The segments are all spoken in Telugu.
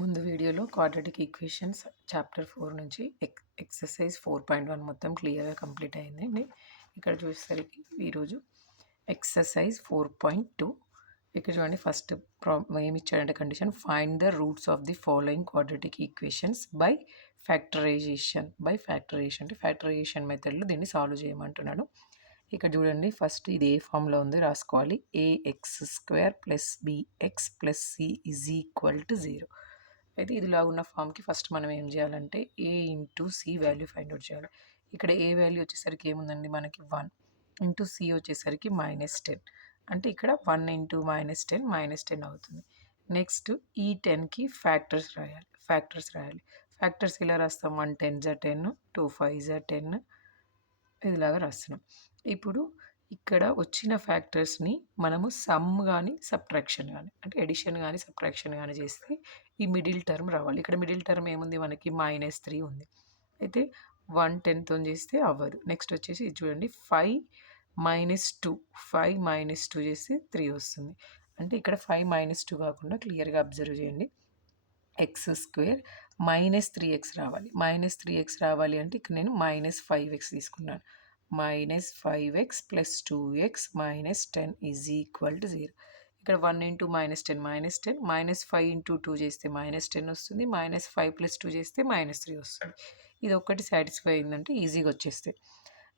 ముందు వీడియోలో క్వాడ్రాటిక్ ఈక్వేషన్స్ చాప్టర్ 4 నుంచి ఎక్సర్సైజ్ 4.1 మొత్తం క్లియర్గా కంప్లీట్ అయిందండి. ఇక్కడ చూసేసరికి ఈరోజు ఎక్సర్సైజ్ 4.2 ఇక్కడ చూడండి. ఫస్ట్ ఏమి ఇచ్చాడంటే condition find the roots of the following quadratic equations by factorization. అంటే ఫ్యాక్టరైజేషన్ మెథడ్లో దీన్ని సాల్వ్ చేయమంటున్నాడు. ఇక్కడ చూడండి, ఫస్ట్ ఇది ఏ ఫామ్లో ఉంది రాసుకోవాలి. ax² + bx + c = 0. అయితే ఇదిలా ఉన్న ఫామ్కి ఫస్ట్ మనం ఏం చేయాలంటే a into c value find out చేయాలి. ఇక్కడ ఏ వాల్యూ వచ్చేసరికి ఏముందండి మనకి 1 ఇంటూ సి వచ్చేసరికి -10. అంటే ఇక్కడ 1 ఇంటూ -10 -10 అవుతుంది. నెక్స్ట్ ఈ 10కి ఫ్యాక్టర్స్ రాయాలి. ఫ్యాక్టర్స్ ఇలా రాస్తాం. 1 10s 10, 2 5s 10 ఇదిలాగా రాస్తున్నాం. ఇప్పుడు ఇక్కడ వచ్చిన ఫ్యాక్టర్స్ని మనము సమ్ కానీ సబ్ట్రాక్షన్ కానీ అంటే ఎడిషన్ కానీ సబ్ట్రాక్షన్ కానీ చేస్తే ఈ మిడిల్ టర్మ్ రావాలి. ఇక్కడ మిడిల్ టర్మ్ ఏముంది మనకి -3 ఉంది. అయితే 1 10తో చేస్తే అవ్వదు. నెక్స్ట్ వచ్చేసి ఇది చూడండి, 5 - 2 చేస్తే 3 వస్తుంది. అంటే ఇక్కడ 5 - 2 కాకుండా క్లియర్గా అబ్జర్వ్ చేయండి. x² -3x రావాలి. -3x రావాలి అంటే ఇక్కడ నేను -5x తీసుకున్నాను. -5x + 2x - 10 = 0. ఇక్కడ 1 ఇంటూ -10 -10, -5 ఇంటూ 2 చేస్తే -10 వస్తుంది. -5 + 2 చేస్తే -3 వస్తుంది. ఇది ఒక్కటి సాటిస్ఫై అయిందంటే ఈజీగా వచ్చేస్తే.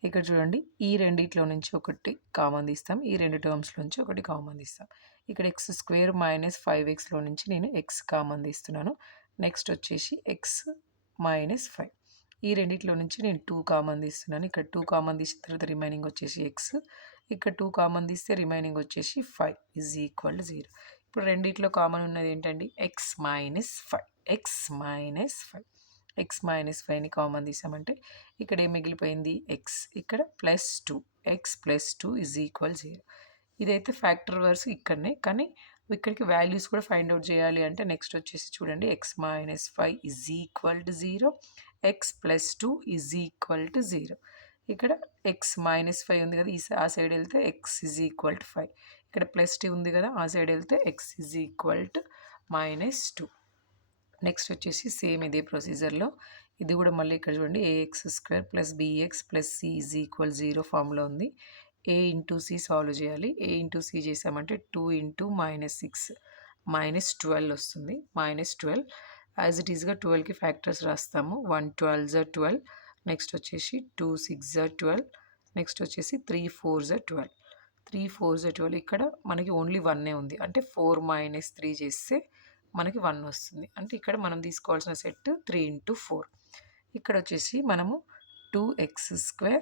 ఇక్కడ చూడండి, ఈ రెండిట్లో నుంచి ఒకటి కామన్ తీస్తాం, ఈ రెండు టర్మ్స్లో నుంచి ఒకటి కామన్ తీస్తాం. ఇక్కడ x² - 5xలో నుంచి నేను x కామన్ తీస్తున్నాను. నెక్స్ట్ వచ్చేసి x - 5. ఈ రెండిట్లో నుంచి నేను 2 కామన్ తీస్తున్నాను. ఇక్కడ 2 కామన్ తీసిన తర్వాత రిమైనింగ్ వచ్చేసి x. ఇక్కడ 2 కామన్ తీస్తే రిమైనింగ్ వచ్చేసి 5 = 0. ఇప్పుడు రెండిట్లో కామన్ ఉన్నది ఏంటండి? x - 5. x - 5ని కామన్ తీసామంటే ఇక్కడ ఏం మిగిలిపోయింది? x. ఇక్కడ +2, x + 2 = 0. ఇదైతే ఫ్యాక్టర్ వర్స్ ఇక్కడనే, కానీ ఇక్కడికి వాల్యూస్ కూడా ఫైండ్ అవుట్ చేయాలి. అంటే నెక్స్ట్ వచ్చేసి చూడండి, x - 5 = 0, x + 2 = 0. ఇక్కడ x - 5 ఉంది కదా, ఆ సైడ్ వెళ్తే x = 5. ఇక్కడ +2 ఉంది కదా, ఆ సైడ్ వెళ్తే x = -2. నెక్స్ట్ వచ్చేసి సేమ్ ఇదే ప్రొసీజర్లో ఇది కూడా మళ్ళీ ఇక్కడ చూడండి, ax² + bx + c = 0 ఫామ్లో ఉంది. a ఇంటూ సి సాల్వ్ చేయాలి. a ఇంటూ సి చేసామంటే 2 ఇంటూ -6 -12 వస్తుంది. -12 యాజ్ ఇట్ ఈస్గా 12కి ఫ్యాక్టర్స్ రాస్తాము. 1 12s 12, నెక్స్ట్ వచ్చేసి 2 6s 12, నెక్స్ట్ వచ్చేసి 3 4s 12. 3 4s 12 ఇక్కడ మనకి ఓన్లీ 1 ఉంది. అంటే 4 - 3 చేస్తే మనకి 1 వస్తుంది. అంటే ఇక్కడ మనం తీసుకోవాల్సిన సెట్ 3 ఇంటూ 4. ఇక్కడ వచ్చేసి మనము 2x²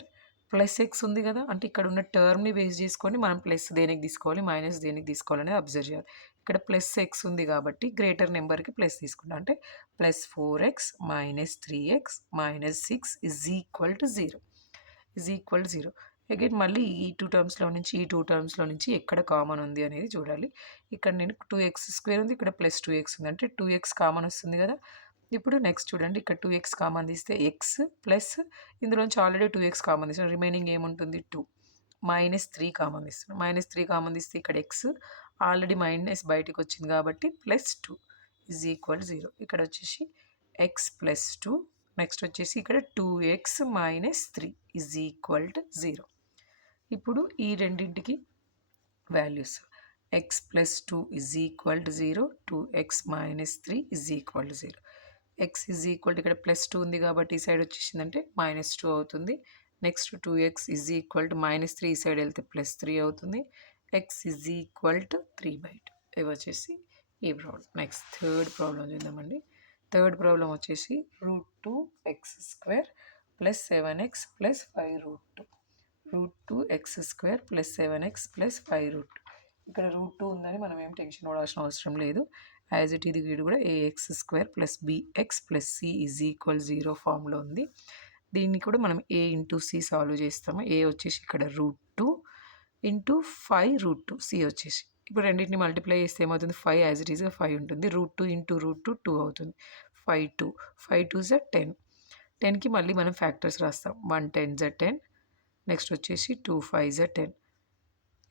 + x ఉంది కదా, అంటే ఇక్కడ ఉన్న టర్మ్ని బేస్ చేసుకొని మనం ప్లస్ దేనికి తీసుకోవాలి, మైనస్ దేనికి తీసుకోవాలి అనేది అబ్జర్వ్ చేయాలి. ఇక్కడ +x ఉంది కాబట్టి గ్రేటర్ నెంబర్కి ప్లస్ తీసుకుంటాం. అంటే +4x - 3x - 6 = 0. అగైన్ మళ్ళీ ఈ 2 టర్మ్స్లో నుంచి ఈ 2 టర్మ్స్లో నుంచి ఎక్కడ కామన్ ఉంది అనేది చూడాలి. ఇక్కడ నేను 2x² ఉంది, ఇక్కడ +2x ఉంది, అంటే 2x కామన్ వస్తుంది కదా. ఇప్పుడు నెక్స్ట్ చూడండి, ఇక్కడ 2x కామన్ తీస్తే x ప్లస్ ఇందులోంచి ఆల్రెడీ 2x కామన్ తీసిన రిమైనింగ్ ఏముంటుంది 2 -3 కామన్ తీస్తున్నాం. -3 కామన్ తీస్తే ఇక్కడ x ఆల్రెడీ మైనస్ బయటకు వచ్చింది కాబట్టి +2 = 0. ఇక్కడ వచ్చేసి x + 2, నెక్స్ట్ వచ్చేసి ఇక్కడ 2x - 3 = 0. ఇప్పుడు ఈ రెండింటికి వాల్యూస్ x + 2 = 0, 2x - 3 = 0. x ఇక్కడ +2 ఉంది కాబట్టి ఈ సైడ్ వచ్చేసిందంటే -2 అవుతుంది. నెక్స్ట్ 2x -3 ఈ సైడ్ వెళ్తే +3 అవుతుంది. x = 3/2. ఇవి వచ్చేసి ఈ ప్రాబ్లం. నెక్స్ట్ థర్డ్ ప్రాబ్లం చూద్దామండి. థర్డ్ ప్రాబ్లం వచ్చేసి √2x² + 7x + 5√2. √2x² + 7x + 5√2. ఇక్కడ √2 ఉందని మనం ఏం టెన్షన్ పడాల్సిన అవసరం లేదు. యాజ్ ఇట్ ఇది వీడు కూడా ax² + bx + c = 0 ఫామ్లో ఉంది. దీన్ని కూడా మనం a ఇంటూ సి సాల్వ్ చేస్తాము. a వచ్చేసి ఇక్కడ √2 ఇంటూ 5√2, c వచ్చేసి ఇప్పుడు రెండింటిని మల్టిప్లై చేస్తే ఏమవుతుంది, 5 యాజ్ ఇట్ ఈస్గా 5 ఉంటుంది. √2 ఇంటూ √2 2 అవుతుంది. 5 2s 10. 10కి మళ్ళీ మనం ఫ్యాక్టర్స్ రాస్తాం. 1 10s 10, నెక్స్ట్ వచ్చేసి 2 5s 10.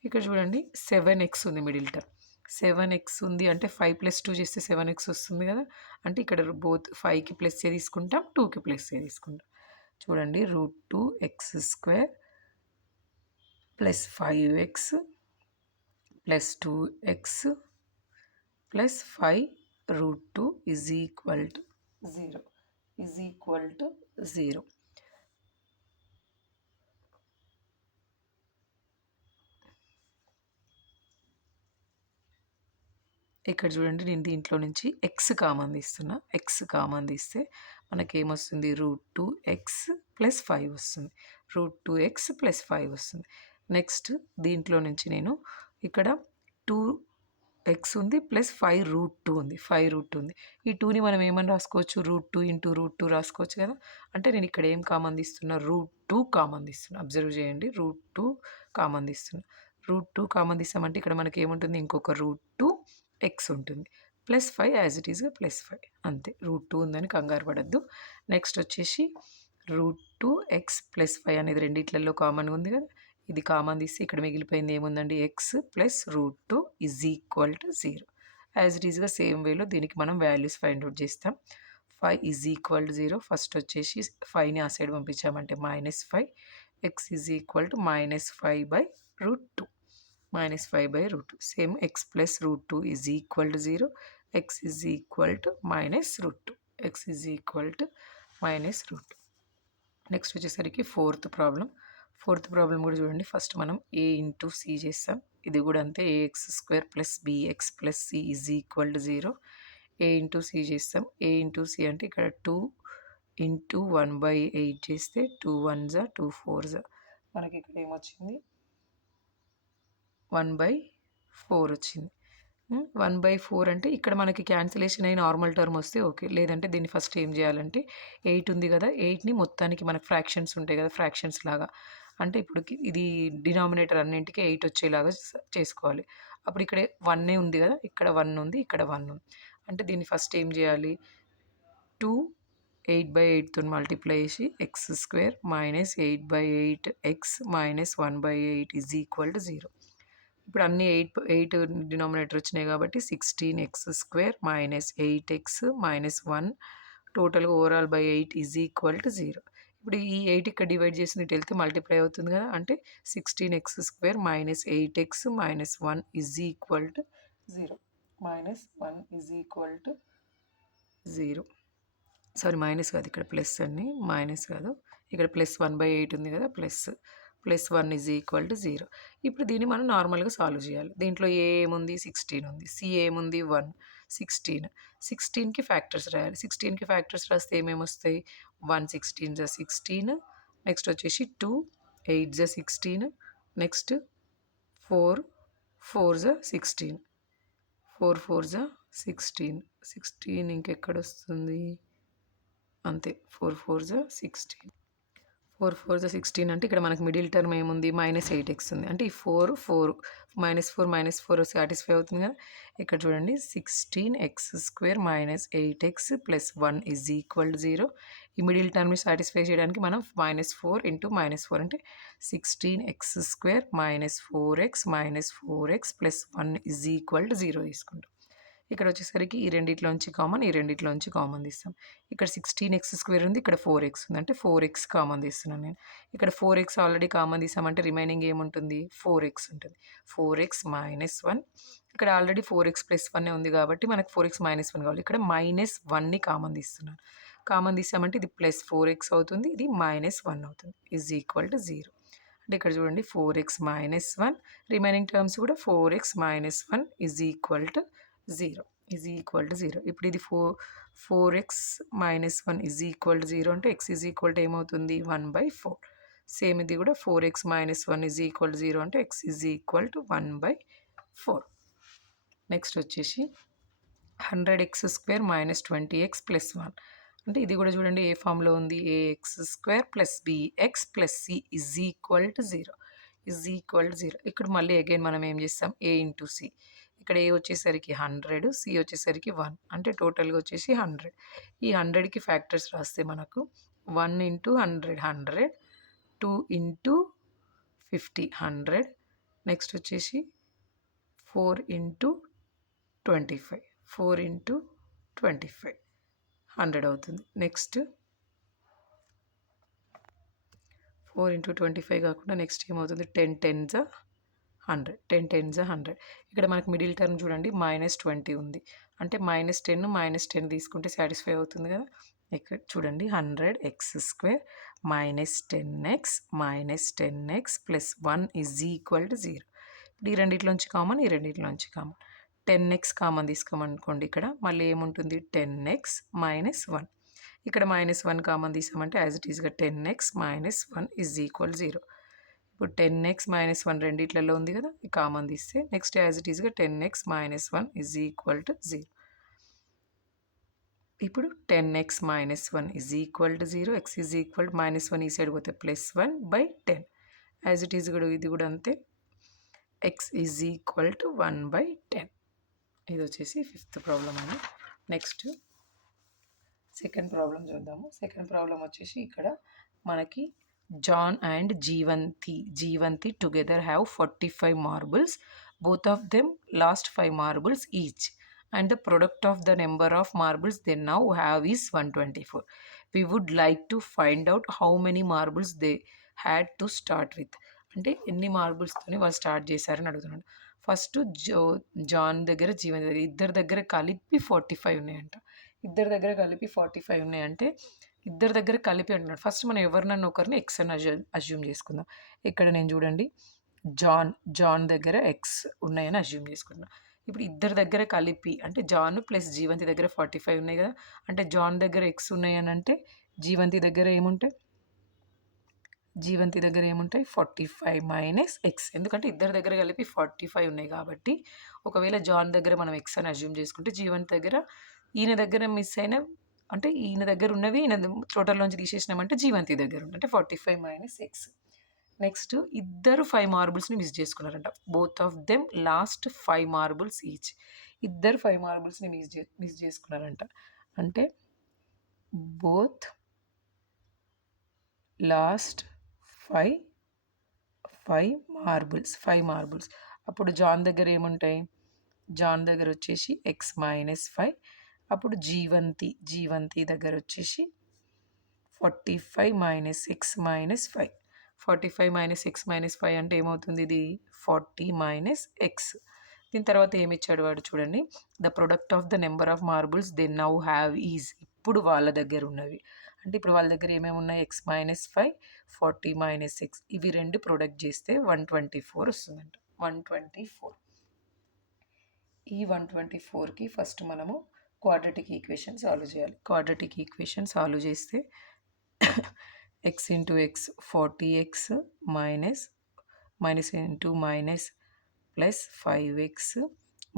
ఇక్కడ చూడండి 7x ఉంది మిడిల్ టర్మ్. 7x ఉంది అంటే 5 + 2 చేస్తే 7x వస్తుంది కదా. అంటే ఇక్కడ బోత్ 5కి ప్లస్ ఏ తీసుకుంటాం, 2కి ప్లస్ ఏ తీసుకుంటాం. చూడండి √2x² + 5x + 2x + 5 √2 = 0 0. ఇక్కడ చూడండి నేను దీంట్లో నుంచి x కామన్ తీస్తున్నా. x కామన్ తీస్తే మనకేమొస్తుంది √2x + 5 వస్తుంది. √2x + 5 వస్తుంది. నెక్స్ట్ దీంట్లో నుంచి నేను ఇక్కడ 2x ఉంది ప్లస్ 5√2 ఉంది. 5√2 ఉంది. ఈ 2ని మనం ఏమని రాసుకోవచ్చు, √2 × √2 రాసుకోవచ్చు కదా. అంటే నేను ఇక్కడ ఏం కామన్ తీస్తున్నా, √2 కామన్ తీస్తున్నా. అబ్జర్వ్ చేయండి, √2 కామన్ తీస్తున్నా. √2 కామన్ తీసామంటే ఇక్కడ మనకి ఏముంటుంది, ఇంకొక √2x ఉంటుంది. +5 యాజ్ ఇట్ ఈస్గా +5 అంతే. √2 ఉందని కంగారు పడద్దు. నెక్స్ట్ వచ్చేసి √2x + 5 అనేది రెండిట్లలో కామన్ ఉంది కదా. ఇది కామన్ తీసి ఇక్కడ మిగిలిపోయింది ఏముందండి, x + √2 = 0. యాజ్ ఇట్ ఈస్గా సేమ్ వేలో దీనికి మనం వాల్యూస్ ఫైండ్ అవుట్ చేస్తాం. 5 = 0. ఫస్ట్ వచ్చేసి 5ని ఆ side పంపించామంటే -5. x = -5/√2. -5/√2. Same x + √2 = 0. x = -√2. x = -√2. Next వచ్చేసరికి ఫోర్త్ ప్రాబ్లం. ఫోర్త్ ప్రాబ్లం కూడా చూడండి. ఫస్ట్ మనం a × c చేస్తాం. ఇది కూడా అంతే, ax² + bx + c = 0. a × c చేస్తాం. a × c అంటే ఇక్కడ 2 × 1/8 చేస్తే 2 1s 2 4s మనకి ఇక్కడ ఏమొచ్చింది, 1/4 వచ్చింది. 1/4 అంటే ఇక్కడ మనకి క్యాన్సిలేషన్ అయి నార్మల్ టర్మ్ వస్తే ఓకే. లేదంటే దీన్ని ఫస్ట్ ఏం చేయాలంటే 8 ఉంది కదా, 8ని మొత్తానికి మనకు ఫ్రాక్షన్స్ ఉంటాయి కదా, ఫ్రాక్షన్స్ లాగా అంటే ఇప్పుడు ఇది డినామినేటర్ అన్నింటికి 8 వచ్చేలాగా చేసుకోవాలి. అప్పుడు ఇక్కడ 1 ఉంది కదా, ఇక్కడ 1 ఉంది, ఇక్కడ 1 ఉంది. అంటే దీన్ని ఫస్ట్ ఏం చేయాలి, 2 8/8తో మల్టిప్లై చేసి x² - 8/8x - 1/8 = 0. ఇప్పుడు అన్ని 8 డినామినేటర్ వచ్చినాయి కాబట్టి 16x² - 8x - 1 టోటల్గా ఓవరాల్ బై 8 = 0. ఇప్పుడు ఈ 8 ఇక్కడ డివైడ్ చేసి ఇటు వెళ్తే మల్టిప్లై అవుతుంది కదా. అంటే 16x² - 8x - 1 = 0. -1 = 0. సారీ, మైనస్ కాదు, ఇక్కడ ప్లస్ అండి, మైనస్ కాదు. ఇక్కడ +1/8 ఉంది కదా, +1 = 0. ఇప్పుడు దీన్ని మనం నార్మల్గా సాల్వ్ చేయాలి. దీంట్లో ఏ ఏముంది, 16 ఉంది. సి ఏముంది, 1. 16కి ఫ్యాక్టర్స్ రాయాలి. 16కి ఫ్యాక్టర్స్ రాస్తే ఏమేమి వస్తాయి, 1 16s 16, నెక్స్ట్ వచ్చేసి 2 8s 16, నెక్స్ట్ 4 4s 16, 4 4s 16, 16 ఇంకెక్కడ వస్తుంది, అంతే, 4 4s 16. 4 4s 16 అంటే ఇక్కడ మనకు మిడిల్ టర్మ్ ఏముంది, -8x ఉంది. అంటే ఈ 4 4 -4 -4 సాటిస్ఫై అవుతుంది కదా. ఇక్కడ చూడండి 16x² - 8x + 1 = 0. ఈ మిడిల్ టర్మ్ని సాటిస్ఫై చేయడానికి మనం -4 × -4 అంటే 16x² - 4x - 4x + 1 = 0 తీసుకుంటాం. ఇక్కడ వచ్చేసరికి ఈ రెండిట్లోంచి కామన్, ఈ రెండిట్లోంచి కామన్ తీస్తాం. ఇక్కడ 16x² ఉంది, ఇక్కడ 4x ఉంది. అంటే 4x కామన్ తీస్తున్నాను నేను. ఇక్కడ 4x ఆల్రెడీ కామన్ తీసామంటే రిమైనింగ్ ఏముంటుంది, 4x ఉంటుంది. 4x - 1. ఇక్కడ ఆల్రెడీ 4x + 1 ఉంది కాబట్టి మనకు 4x - 1 కావాలి. ఇక్కడ -1ని కామన్ తీస్తున్నాను. కామన్ తీసామంటే ఇది +4x అవుతుంది, ఇది -1 అవుతుంది. = 0. అంటే ఇక్కడ చూడండి 4x - 1, రిమైనింగ్ టర్మ్స్ కూడా 4x - 1 = 0. ఇప్పుడు ఇది 4x - 1 = 0 అంటే x ఏమవుతుంది, 1/4. సేమ్ ఇది కూడా 4x - 1 = 0 అంటే x = 1/4. నెక్స్ట్ వచ్చేసి 100x² - 20x + 1 అంటే ఇది కూడా చూడండి ఏ ఫామ్లో ఉంది, ax² + bx + c = 0. ఇక్కడ మళ్ళీ అగైన్ మనం ఏం చేస్తాం, a × c. ఇక్కడ ఏ వచ్చేసరికి 100, సి వచ్చేసరికి 1, అంటే టోటల్గా వచ్చేసి 100. ఈ 100కి ఫ్యాక్టర్స్ రాస్తే మనకు 1 × 100 100, 2 × 50 100, నెక్స్ట్ వచ్చేసి 4 × 25. 4 into 25 100 అవుతుంది. నెక్స్ట్ 4 into 25 కాకుండా నెక్స్ట్ ఏమవుతుంది 10 10s 100. 10 10s 100. ఇక్కడ మనకు మిడిల్ టర్మ్ చూడండి -20 ఉంది. అంటే -10 -10 తీసుకుంటే సాటిస్ఫై అవుతుంది కదా. ఇక్కడ చూడండి 100x² -10x -10x plus 1 is equal to 0. ఇప్పుడు ఈ రెండిట్లోంచి కామన్, ఈ రెండిట్లోంచి కామన్. 10x కామన్ తీసుకోమనుకోండి, ఇక్కడ మళ్ళీ ఏముంటుంది 10x -1. ఇక్కడ -1 కామన్ తీసామంటే యాజ్ ఇట్ ఈస్గా 10x -1 ఈజ్ ఈక్వల్ 0. ఇప్పుడు 10x -1 రెండిట్లలో ఉంది కదా, ఈ కామన్ తీస్తే నెక్స్ట్ యాజ్ ఇట్ ఈస్గా 10x -1 ఈజ్ ఈక్వల్ టు 0. ఇప్పుడు 10x -1 is equal to 0. x is equal to -1 ఈ సైడ్ పోతే +1/10. యాజ్ ఇట్ ఈస్ కూడా ఇది కూడా అంతే. x is equal to 1/10. ఇది వచ్చేసి 5th ప్రాబ్లం అండి. నెక్స్ట్ సెకండ్ ప్రాబ్లం చూద్దాము. సెకండ్ ప్రాబ్లం వచ్చేసి ఇక్కడ మనకి John and Jeevanthi together have 45 marbles. Both of them lost 5 marbles each and the product of the number of marbles they now have is 124. We would like to find out how many marbles they had to start with. అంటే ఎన్ని మార్బుల్స్తోని వాళ్ళు స్టార్ట్ చేశారని అడుగుతున్నాడు. ఫస్ట్ జాన్ దగ్గర జీవన్ దగ్గర ఇద్దరి దగ్గర కలిపి 45 ఉన్నాయంట. ఇద్దరి దగ్గర కలిపి 45 ఉన్నాయంటే ఇద్దరి దగ్గర కలిపి అంటున్నాడు. ఫస్ట్ మనం ఎవరినన్నా ఒకరిని ఎక్స్ అని అజ్యూమ్ చేసుకుందాం. ఇక్కడ నేను చూడండి జాన్ దగ్గర ఎక్స్ ఉన్నాయని అజ్యూమ్ చేసుకుందాం. ఇప్పుడు ఇద్దరి దగ్గర కలిపి అంటే జాన్ ప్లస్ జీవంతి దగ్గర 45 ఉన్నాయి కదా. అంటే జాన్ దగ్గర ఎక్స్ ఉన్నాయి అని అంటే జీవంతి దగ్గర ఏముంటాయి 45 మైనస్ ఎక్స్. ఎందుకంటే ఇద్దరి దగ్గర కలిపి 45 ఉన్నాయి కాబట్టి ఒకవేళ జాన్ దగ్గర మనం ఎక్స్ అని అజ్యూమ్ చేసుకుంటే జీవంతి దగ్గర ఈయన దగ్గర మిస్ అయిన అంటే ఈయన దగ్గర ఉన్నవి ఈయన టోటల్లోంచి తీసేసినామంటే జీవంతి దగ్గర ఉంటుంది. అంటే 45 మైనస్ ఎక్స్. నెక్స్ట్ ఇద్దరు 5 మార్బుల్స్ని మిస్ చేసుకున్నారంట. Both of them lost 5 marbles each. ఇద్దరు 5 మార్బుల్స్ని మిస్ చేసుకున్నారంట. అంటే బోత్ లాస్ట్ 5 మార్బుల్స్. అప్పుడు జాన్ దగ్గర ఏముంటాయి, జాన్ దగ్గర వచ్చేసి ఎక్స్ -5. అప్పుడు జీవంతి దగ్గర వచ్చేసి 45 మైనస్ ఎక్స్ -5. 45 మైనస్ ఎక్స్ -5 అంటే ఏమవుతుంది, ఇది 40 మైనస్ ఎక్స్. దీని తర్వాత ఏమి ఇచ్చాడు వాడు చూడండి. The product of the number of marbles they now have is. ఇప్పుడు వాళ్ళ దగ్గర ఉన్నవి అంటే ఇప్పుడు వాళ్ళ దగ్గర ఏమేమి ఉన్నాయి ఎక్స్ -5 40 మైనస్ ఎక్స్. ఇవి రెండు ప్రొడక్ట్ చేస్తే 124 వస్తుందంట. 124. ఈ 124కి ఫస్ట్ మనము క్వాడ్రాటిక్ ఈక్వేషన్ సాల్వ్ చేయాలి. క్వాడ్రాటిక్ ఈక్వేషన్ సాల్వ్ చేస్తే x into x 40x minus into minus plus 5x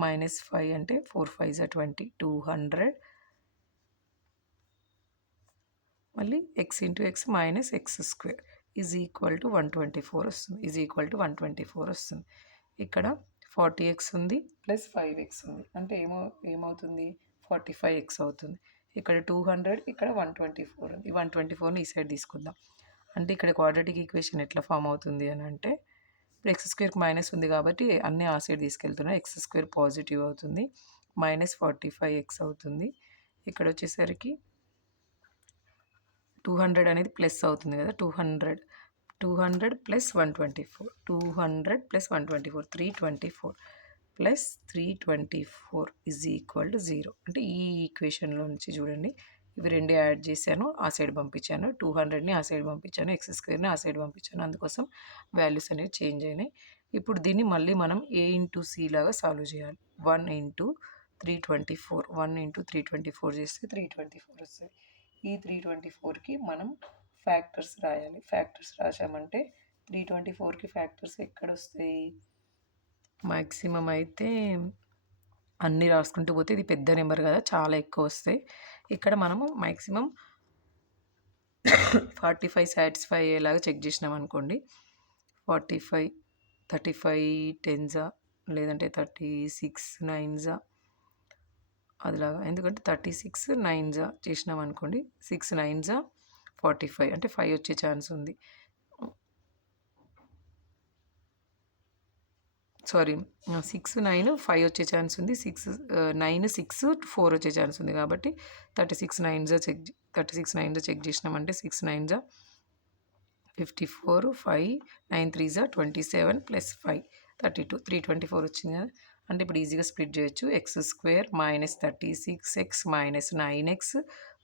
minus 5 అంటే 4 5s 20 200 మళ్ళీ x into x minus x² is equal to 124 వస్తుంది. ఇక్కడ 40x ఉంది ప్లస్ 5x ఉంది అంటే ఏమవుతుంది 45x అవుతుంది. ఇక్కడ 200 ఇక్కడ 124 ఉంది. ఈ 124ని ఈ సైడ్ తీసుకుందాం. అంటే ఇక్కడ క్వాడ్రాటిక్ ఈక్వేషన్ ఎట్లా ఫామ్ అవుతుంది అని అంటే ఇప్పుడు x² మైనస్ ఉంది కాబట్టి అన్నీ ఆ సైడ్ తీసుకెళ్తున్నా. x² పాజిటివ్ అవుతుంది -45x అవుతుంది. ఇక్కడ వచ్చేసరికి 200 అనేది ప్లస్ అవుతుంది కదా. 200 plus 124 200 plus 124 324 plus 324 is equal to 0. అంటే ఈ ఈక్వేషన్లో నుంచి చూడండి ఇవి రెండు యాడ్ చేశాను, ఆ సైడ్ పంపించాను. 200ని ఆ సైడ్ పంపించాను, x²ని ఆ సైడ్ పంపించాను. అందుకోసం వాల్యూస్ అనేవి చేంజ్ అయినాయి. ఇప్పుడు దీన్ని మళ్ళీ మనం a ఇంటూ c లాగా సాల్వ్ చేయాలి. 1 ఇంటూ 324 చేస్తే 324 వస్తుంది. ఈ 324కి మనం ఫ్యాక్టర్స్ రాయాలి. ఫ్యాక్టర్స్ రాసామంటే 324కి ఫ్యాక్టర్స్ ఎక్కడ వస్తాయి, మ్యాక్సిమం అయితే అన్నీ రాసుకుంటూ పోతే ఇది పెద్ద నెంబర్ కదా చాలా ఎక్కువ వస్తాయి. ఇక్కడ మనము మ్యాక్సిమం 45 సాటిస్ఫై అయ్యేలాగా చెక్ చేసినాం అనుకోండి. 45 35 10s లేదంటే 36 9s అదిలాగా. ఎందుకంటే 36 9s చేసినాం అనుకోండి 6 9s 45 అంటే 5 వచ్చే ఛాన్స్ ఉంది. సారీ 6, 9, 5 వచ్చే ఛాన్స్ ఉంది. 9, 6, 4 వచ్చే ఛాన్స్ ఉంది కాబట్టి 36 9 చెక్ చేసినామంటే 6 9 54, 5 9 3 27 ప్లస్ 5 32 324 వచ్చింది కదా. అంటే ఇప్పుడు ఈజీగా స్ప్లిట్ చేయొచ్చు. x² minus 36x minus 9x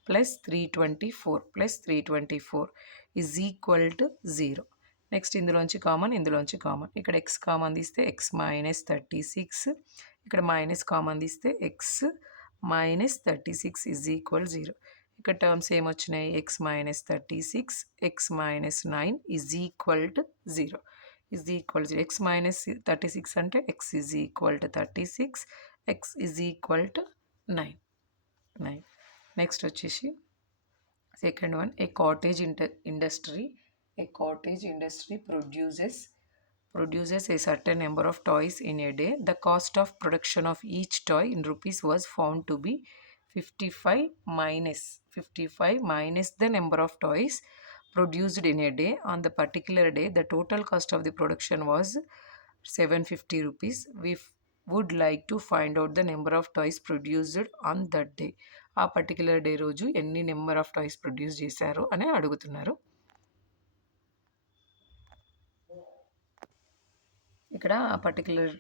plus 324 is equal to 0. Next ఇందులోంచి కామన్ ఇక్కడ x కామన్ తీస్తే x మైనస్ 36, ఇక్కడ మైనస్ కామన్ తీస్తే x మైనస్ 36 ఈజ్ ఈక్వల్ 0. ఇక్కడ టర్మ్స్ ఏమొచ్చినాయి? x minus 36 x minus 9 is equal to 0. x minus 36 అంటే x is equal to 36, x is equal to 9. Next వచ్చేసి second one, a cottage industry produces a certain number of toys in a day. The cost of production of each toy in rupees was found to be 55 minus the number of toys produced in a day. On the particular day, the total cost of the production was 750 rupees. We would like to find out the number of toys produced on that day. ఆ పర్టికులర్ డే రోజు ఎన్ని నెంబర్ ఆఫ్ టాయ్స్ ప్రొడ్యూస్ చేశారు అని అడుగుతున్నారు. ఇక్కడ ఆ పర్టికులర్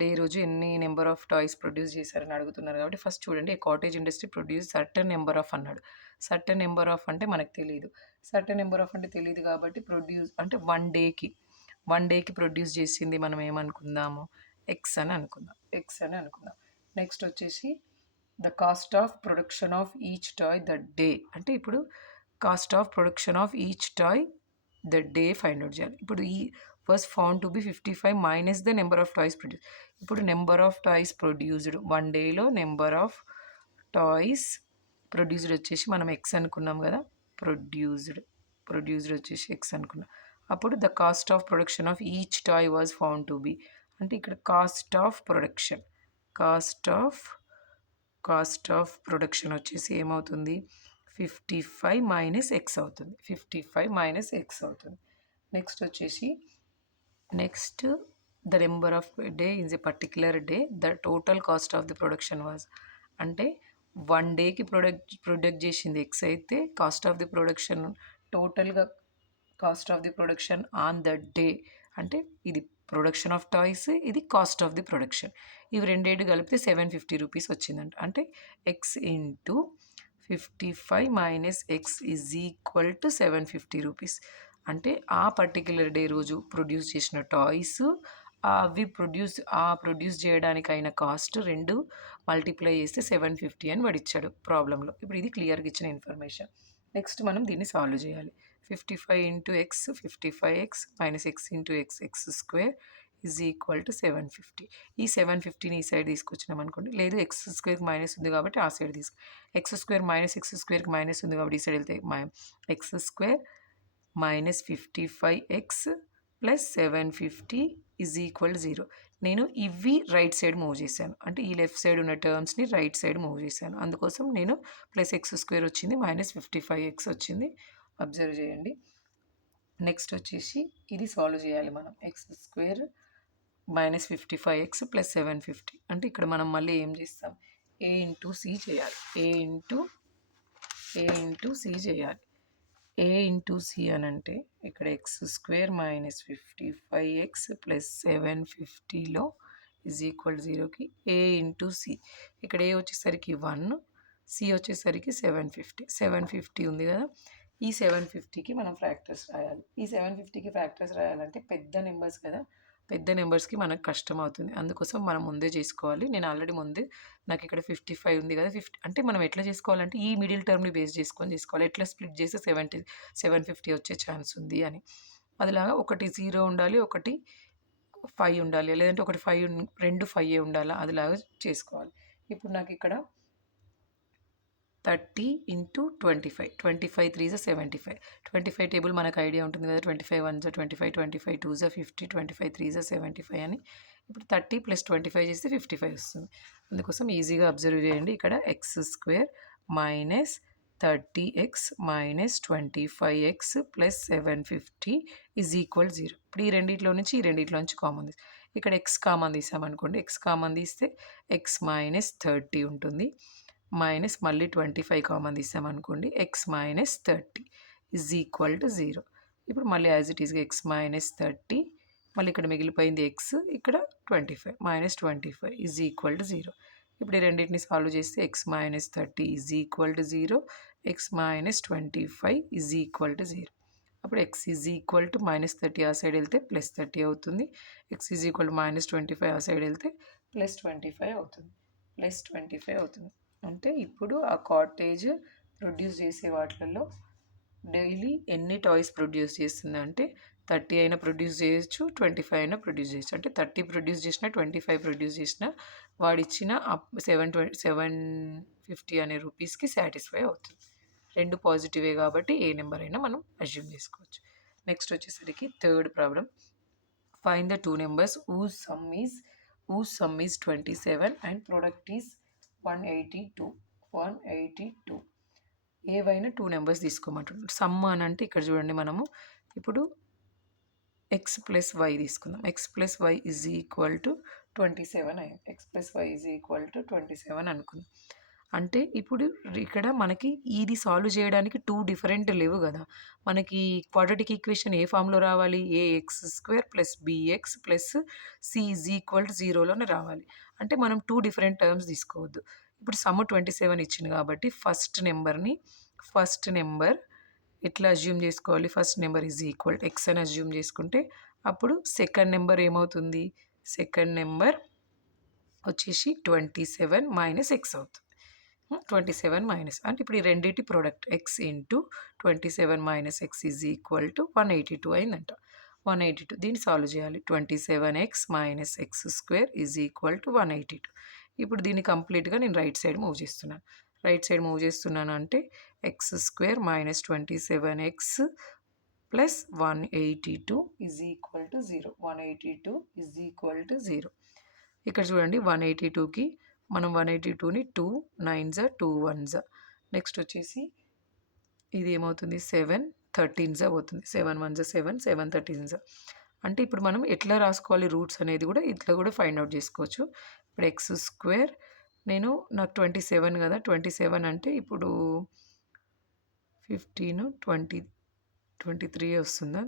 డే రోజు ఎన్ని నెంబర్ ఆఫ్ టాయ్స్ ప్రొడ్యూస్ చేశారని అడుగుతున్నారు కాబట్టి ఫస్ట్ చూడండి, cottage industry produce certain number of అన్నాడు. సర్టన్ నెంబర్ ఆఫ్ అంటే మనకు తెలియదు. సర్టన్ నెంబర్ ఆఫ్ అంటే తెలియదు కాబట్టి ప్రొడ్యూస్ అంటే వన్ డేకి ప్రొడ్యూస్ చేసింది మనం ఏమనుకుందాము? ఎక్స్ అని అనుకుందాం. నెక్స్ట్ వచ్చేసి the cost of production of each toy the day అంటే ఇప్పుడు cost of production of each toy the day find out చేయాలి. ఇప్పుడు ఈ was found to be 55 minus the number of toys produced. ఇప్పుడు number of toys produced one డేలో నెంబర్ ఆఫ్ టాయ్స్ ప్రొడ్యూస్డ్ వచ్చేసి మనం ఎక్స్ అనుకున్నాం కదా. ప్రొడ్యూస్డ్ వచ్చేసి ఎక్స్ అనుకున్నాం. అప్పుడు the cost of production of each toy was found to be అంటే ఇక్కడ కాస్ట్ ఆఫ్ ప్రొడక్షన్ వచ్చేసి ఏమవుతుంది? 55 మైనస్ ఎక్స్ అవుతుంది. నెక్స్ట్ వచ్చేసి the number of day in a particular day the total cost of the production was అంటే వన్ డేకి ప్రొడక్ట్ చేసింది ఎక్స్ అయితే కాస్ట్ ఆఫ్ ది ప్రొడక్షన్ టోటల్గా cost of the production on that day అంటే ఇది ప్రొడక్షన్ ఆఫ్ టాయ్స్, ఇది కాస్ట్ ఆఫ్ ది ప్రొడక్షన్. ఇవి రెండేటి కలిపితే 750 రూపీస్ వచ్చిందంట. అంటే X into 55 minus X is equal to 750 rupees. అంటే ఆ పర్టిక్యులర్ డే రోజు ప్రొడ్యూస్ చేసిన టాయ్స్ అవి ప్రొడ్యూస్ చేయడానికి అయిన కాస్ట్ రెండు మల్టిప్లై చేస్తే 750 అని పడిచ్చాడు ప్రాబ్లంలో. ఇప్పుడు ఇది క్లియర్గా ఇచ్చిన ఇన్ఫర్మేషన్. నెక్స్ట్ మనం దీన్ని సాల్వ్ చేయాలి. 55 into X 55x minus X into X square is equal to 750. ఈ 750ని ఈ సైడ్ తీసుకొచ్చినాం అనుకోండి. లేదు ఎక్స్ స్క్వేర్కి మైనస్ ఉంది కాబట్టి ఆ side x square minus x స్క్వేర్కి మైనస్ ఉంది కాబట్టి ఈ సైడ్ వెళ్తే x square minus 55x plus 750 is equal 0. నేను ఇవి రైట్ సైడ్ మూవ్ చేశాను అంటే ఈ లెఫ్ట్ సైడ్ ఉన్న టర్మ్స్ని రైట్ సైడ్ మూవ్ చేశాను. అందుకోసం నేను ప్లస్ ఎక్స్ స్క్వేర్ వచ్చింది మైనస్ 55x వచ్చింది. అబ్జర్వ్ చేయండి. నెక్స్ట్ వచ్చేసి ఇది సాల్వ్ చేయాలి మనం. X square minus 55x plus 750 అంటే ఇక్కడ మనం మళ్ళీ ఏం చేస్తాం? ఏ ఇంటూ సి చేయాలి. ఏ ఇంటూ సి చేయాలి. ఏ ఇంటూ సి అని అంటే ఇక్కడ x square minus 55x plus 750లో ఈజ్ ఈక్వల్ 0కి ఏ ఇంటూ సి. ఇక్కడ ఏ వచ్చేసరికి 1, సి వచ్చేసరికి 750 ఉంది కదా. ఈ 750కి మనం ఫ్యాక్టర్స్ రాయాలి. ఈ 750కి ఫ్యాక్టర్స్ రాయాలంటే పెద్ద నెంబర్స్ కదా, పెద్ద నెంబర్స్కి మనకు కష్టం అవుతుంది. అందుకోసం మనం ముందే చేసుకోవాలి. నేను ఆల్రెడీ ముందే నాకు ఇక్కడ 55 ఉంది కదా. అంటే మనం ఎట్లా చేసుకోవాలంటే ఈ మిడిల్ టర్మ్ని బేస్ చేసుకొని చేసుకోవాలి. ఎట్లా స్ప్లిట్ చేస్తే 750 వచ్చే ఛాన్స్ ఉంది అని. అదిలాగా ఒకటి 0 ఉండాలి, ఒకటి 5 ఉండాలి, లేదంటే ఒకటి 5 రెండు 5 ఉండాలా, అదిలాగా చేసుకోవాలి. ఇప్పుడు నాకు ఇక్కడ 30 ఇంటూ 25 3 75. 25 టేబుల్ మనకు ఐడియా ఉంటుంది కదా. 25 1 25, 25 2 50, 25 3 75 అని. ఇప్పుడు 30 ప్లస్ 25 చేస్తే 55 వస్తుంది. అందుకోసం ఈజీగా అబ్జర్వ్ చేయండి. ఇక్కడ x square minus 30x minus 25x plus 750 is equal 0. ఇప్పుడు ఈ రెండిట్లో నుంచి కామన్ ఉంది. ఇక్కడ ఎక్స్ కామన్ తీసామనుకోండి, ఎక్స్ కామన్ తీస్తే ఎక్స్ మైనస్ 30 ఉంటుంది. మైనస్ మళ్ళీ 25 కామన్ తీసామనుకోండి, x minus 30 is equal to 0. ఇప్పుడు మళ్ళీ యాజ్ ఇట్ ఈస్గా ఎక్స్ మైనస్ 30, మళ్ళీ ఇక్కడ మిగిలిపోయింది ఎక్స్, ఇక్కడ 25 మైనస్ 25 ఈజ్ ఈక్వల్ టు 0. ఇప్పుడు ఈ రెండింటిని సాల్వ్ చేస్తే X minus 30 is equal to 0, X minus 25 is equal to 0. అప్పుడు X is equal to minus 30 ఆ సైడ్ వెళ్తే ప్లస్ 30 అవుతుంది. X is equal to minus 25 ఆ సైడ్ వెళ్తే ప్లస్ 25 అవుతుంది. ప్లస్ 25 అవుతుంది. అంటే ఇప్పుడు ఆ కాటేజ్ ప్రొడ్యూస్ చేసే వాటిల్లో డైలీ ఎన్ని టాయ్స్ ప్రొడ్యూస్ చేస్తుందంటే 30 అయినా ప్రొడ్యూస్ చేయొచ్చు, 25 అయినా ప్రొడ్యూస్ చేయొచ్చు. అంటే 30 ప్రొడ్యూస్ చేసినా 25 ప్రొడ్యూస్ చేసినా వాడిచ్చిన 750 అనే రూపీస్కి సాటిస్ఫై అవుతుంది. రెండు పాజిటివే కాబట్టి ఏ నెంబర్ అయినా మనం అజ్యూమ్ చేసుకోవచ్చు. నెక్స్ట్ వచ్చేసరికి third problem. Find the two numbers whose sum is 27 and product is 182. ఏవైనా టూ నెంబర్స్ తీసుకోమంటున్నాం. సమ్ అని అంటే ఇక్కడ చూడండి, మనము ఇప్పుడు ఎక్స్ ప్లస్ వై తీసుకుందాం. X plus y is equal to 27 అయింది. X plus y is equal to 27 అనుకుందాం. అంటే ఇప్పుడు ఇక్కడ మనకి ఇది సాల్వ్ చేయడానికి టూ డిఫరెంట్ లేవు కదా. మనకి క్వాడ్రాటిక్ ఈక్వేషన్ ఏ ఫామ్లో రావాలి? ax² plus bx plus c is equal to 0లోనే రావాలి. అంటే మనం టూ డిఫరెంట్ టర్మ్స్ తీసుకోవద్దు. ఇప్పుడు సమ్ 27 ఇచ్చింది కాబట్టి ఫస్ట్ నెంబర్ ఎట్లా అజ్యూమ్ చేసుకోవాలి? First number is equal to X అని అజ్యూమ్ చేసుకుంటే అప్పుడు సెకండ్ నెంబర్ ఏమవుతుంది? సెకండ్ నెంబర్ వచ్చేసి 27 మైనస్ ఎక్స్ అవుతుంది. 27 మైనస్ అంటే ఇప్పుడు ఈ రెండింటి product X into 27 minus X is equal to 182 అయిందంట. 182 దీన్ని సాల్వ్ చేయాలి. 27x minus x² is equal to 182. ఇప్పుడు దీన్ని కంప్లీట్గా నేను రైట్ సైడ్ మూవ్ చేస్తున్నాను. అంటే x² minus 27x plus 182 is equal to 0. 182 is equal to 0. ఇక్కడ చూడండి, 182కి మనం 182ని 2 9s 2 1s. నెక్స్ట్ వచ్చేసి ఇది ఏమవుతుంది? 7 13s అవుతుంది. 7 1s 7 7 13s. అంటే ఇప్పుడు మనం ఎట్లా రాసుకోవాలి రూట్స్ అనేది కూడా ఇట్లా కూడా ఫైండ్ అవుట్ చేసుకోవచ్చు. ఇప్పుడు x² నాకు 27 కదా, 27 అంటే ఇప్పుడు 15 20 23 వస్తుందా?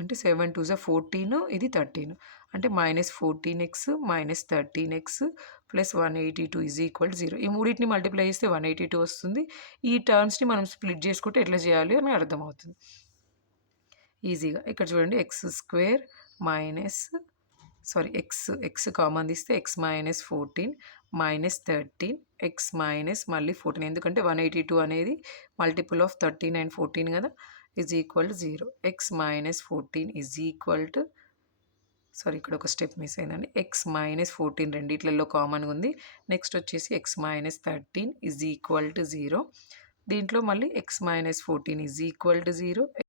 అంటే 7 2s 14, ఇది 13. అంటే minus 14x minus 13x plus 182 is equal to 0. ఈ మూడింటిని మల్టిప్లై చేస్తే 182 వస్తుంది. ఈ టర్మ్స్ని మనం స్ప్లిట్ చేసుకుంటే ఎట్లా చేయాలి అని అర్థమవుతుంది ఈజీగా. ఇక్కడ చూడండి, x² మైనస్ ఎక్స్ కామన్ తీస్తే x minus 14 minus 13 X minus మళ్ళీ 14, ఎందుకంటే 182 అనేది మల్టిపుల్ ఆఫ్ 13 అండ్ 14 కదా, is equal to 0. X minus 14 is equal to ఇక్కడ ఒక స్టెప్ మిస్ అయిందండి. ఎక్స్ మైనస్ 14 రెండిట్లలో కామన్గా ఉంది. నెక్స్ట్ వచ్చేసి X minus 13 is equal to 0. దీంట్లో మళ్ళీ X minus 14 is equal to 0.